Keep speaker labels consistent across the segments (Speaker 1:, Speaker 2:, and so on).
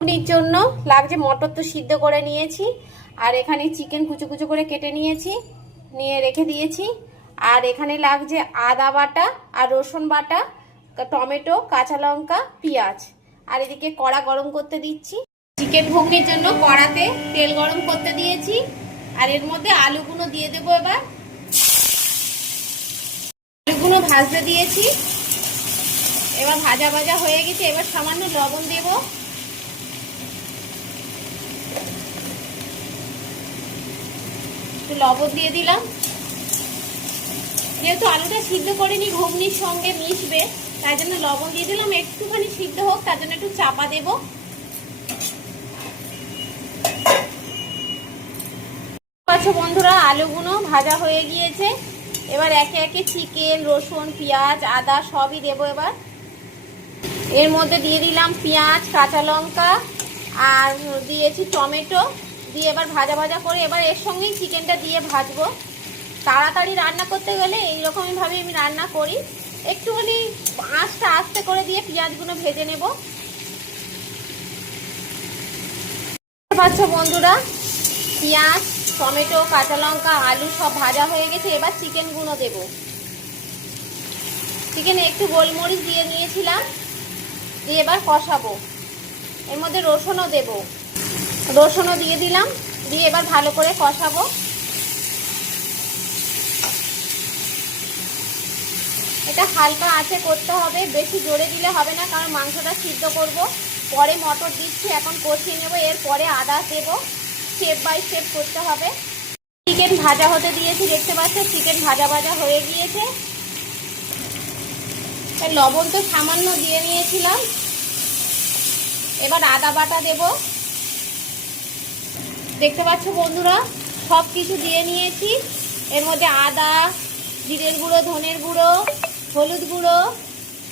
Speaker 1: ঘুগনির জন্য লাগছে মটর তো সিদ্ধ করে নিয়েছি, আর এখানে চিকেন কুচো কুচো করে কেটে নিয়েছি, নিয়ে রেখে দিয়েছি। আর এখানে লাগছে আদা বাটা আর রসুন বাটা টমেটো, কাঁচা লঙ্কা, পেঁয়াজ। আর এদিকে কড়া গরম করতে দিচ্ছি। চিকেন ঘুগনির জন্য কড়াতে তেল গরম করতে দিয়েছি। আর এর মধ্যে আলুগুলো দিয়ে দেবো এবার। আলুগুলো ভাজতে দিয়েছি। এবার ভাজা ভাজা হয়ে গেছে। এবার সামান্য লবণ দেব। একটু লবণ দিয়ে দিলাম। যেহেতু আলুটা সিদ্ধ করিনি, ঘুগনির সঙ্গে মিশবে, তাই জন্য লবণ দিয়ে দিলাম। একটুখানি সিদ্ধ হোক, তার জন্য একটু চাপা দেব। আচ্ছা বন্ধুরা, আলুগুলো ভাজা হয়ে গিয়েছে। এবার একে একে চিকেন, রসুন, পেঁয়াজ, আদা সবই দেবো এবার। এর মধ্যে দিয়ে দিলাম পেঁয়াজ, কাঁচা লঙ্কা, আর দিয়েছি টমেটো। দিয়ে এবার ভাজা ভাজা করে এবার এর সঙ্গেই চিকেনটা দিয়ে ভাজবো। তাড়াতাড়ি রান্না করতে গেলে এইরকমইভাবে আমি রান্না করি। একটুখানি আঁচটা আস্তে করে দিয়ে পেঁয়াজগুলো ভেজে নেব। পাচ্ছ বন্ধুরা, পেঁয়াজ, টমেটো, কাঁচা লঙ্কা, আলু সব ভাজা হয়ে গেছে, এবার চিকেনগুলো দেব। চিকেনে একটু গোলমরিচ দিয়ে নিয়েছিলাম, দিয়ে এবার কষাবো। এর মধ্যে রসুনও দেব। রসুনও দিয়ে দিলাম। দিয়ে এবার ভালো করে কষাবো। এটা হালকা আঁচে করতে হবে, বেশি জোরে দিলে হবে না, কারণ মাংসটা সিদ্ধ করব। পরে মটর দিচ্ছি, এখন কষিয়ে নেব, এরপরে আদা দেবো। স্টেপ বাই স্টেপ করতে হবে। চিকেন ভাজা হতে দিয়েছি, দেখতে পাচ্ছ চিকেন ভাজা ভাজা হয়ে গিয়েছে। লবণ তো সামান্য দিয়ে নিয়েছিলাম। এবার আদা বাটা দেব। দেখতে পাচ্ছ বন্ধুরা সব কিছু দিয়ে নিয়েছি। এর মধ্যে আদা, জিরের গুঁড়ো, ধনের গুঁড়ো, হলুদ গুঁড়ো,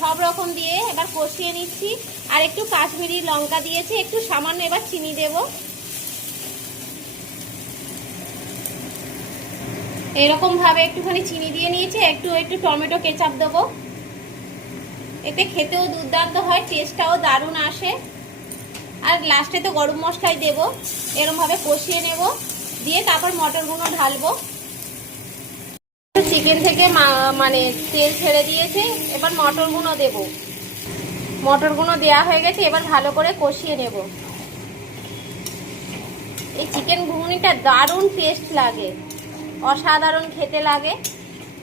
Speaker 1: সব রকম দিয়ে এবার কষিয়ে নিচ্ছি। আর একটু কাশ্মীরি লঙ্কা দিয়েছি, একটু সামান্য এবার চিনি দেব। এরকম ভাবে একটুখানি চিনি দিয়ে নিয়েছি, একটু একটু টমেটো কেচাপ দেবো। এতে খেতেও দুর্দান্ত হয়, টেস্টটাও দারুণ আসে। আর লাস্টে তো গরম মশলাই দেব, এরমভাবে কষিয়ে নেব, দিয়ে তারপর মটরগুলো ঢালবো। চিকেন থেকে মানে তেল ছেড়ে দিয়েছে, এবার মটরগুলো দেব। মটরগুলো দেওয়া হয়ে গেছে, এবার ভালো করে কষিয়ে নেব। এই চিকেন ঘুগনিটা দারুণ টেস্ট লাগে, অসাধারণ খেতে লাগে।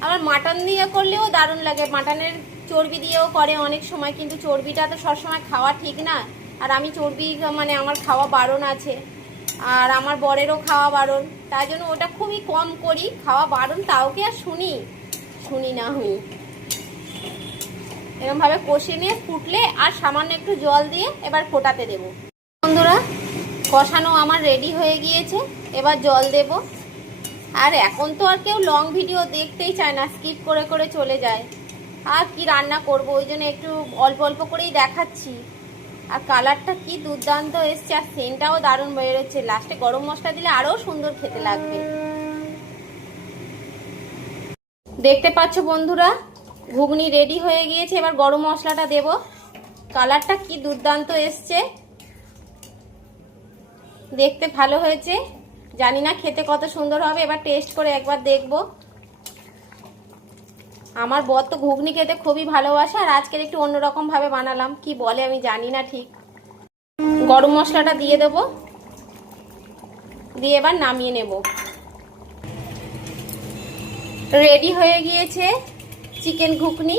Speaker 1: আবার মাটন দিয়ে করলেও দারুণ লাগে মাটনের চর্বি দিয়েও করে অনেক সময়, কিন্তু চর্বিটা তো সবসময় খাওয়া ঠিক না। আর আমি চর্বি মানে আমার খাওয়া বারণ আছে। আর আমার বরেরও খাওয়া বারণ। তাই জন্য ওটা খুবই কম করি, খাওয়া বারণ তাও কি আর শুনি? শুনি না হুই এরকমভাবে কষে নিয়ে ফুটলে আর সামান্য একটু জল দিয়ে এবার ফোটাতে দেব। বন্ধুরা, কষানো আমার রেডি হয়ে গিয়েছে। এবার জল দেব। আর এখন তো আর কেউ লং ভিডিও দেখতেই চায় না স্কিপ করে করে চলে যায়। আর কি রান্না করব, ওই জন্য একটু অল্প অল্প করেই দেখাচ্ছি। আর কালারটা কি দুর্দান্ত এসছে, আর সেন্টটাও দারুণ বেরোচ্ছে। লাস্টে গরম মশলা দিলে আরও সুন্দর খেতে লাগবে। দেখতে পাচ্ছ বন্ধুরা, ঘুগনি রেডি হয়ে গিয়েছে। এবার গরম মশলাটা দেব। কালারটা কি দুর্দান্ত এসছে। দেখতে ভালো হয়েছে। জানি না খেতে কত সুন্দর হবে, এবার টেস্ট করে একবার দেখব। আমার বর তো ঘুগনি খেতে খুবই ভালোবাসে, আর আজকের একটু অন্যরকম ভাবে বানালাম। কি বলে আমি জানি না ঠিক। গরম মশলাটা দিয়ে দেব। দিয়ে এবার নামিয়ে নেব। রেডি হয়ে গিয়েছে চিকেন ঘুগনি।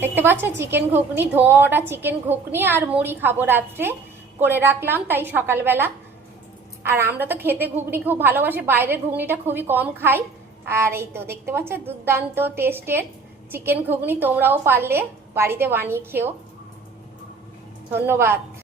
Speaker 1: দেখতে পাচ্ছ, চিকেন ঘুগনি ধোয়াটা চিকেন ঘুগনি, আর মুড়ি খাব রাত্রে। করে রাখলাম তাই সকালবেলা। আর আমরা তো খেতে ঘুগনি খুব ভালোবাসি, বাইরের ঘুগনিটা খুবই কম খাই। আর এই তো দেখতে পাচ্ছ, দুর্দান্ত টেস্টের চিকেন ঘুগনি তোমরাও পারলে বাড়িতে বানিয়ে খেও। ধন্যবাদ।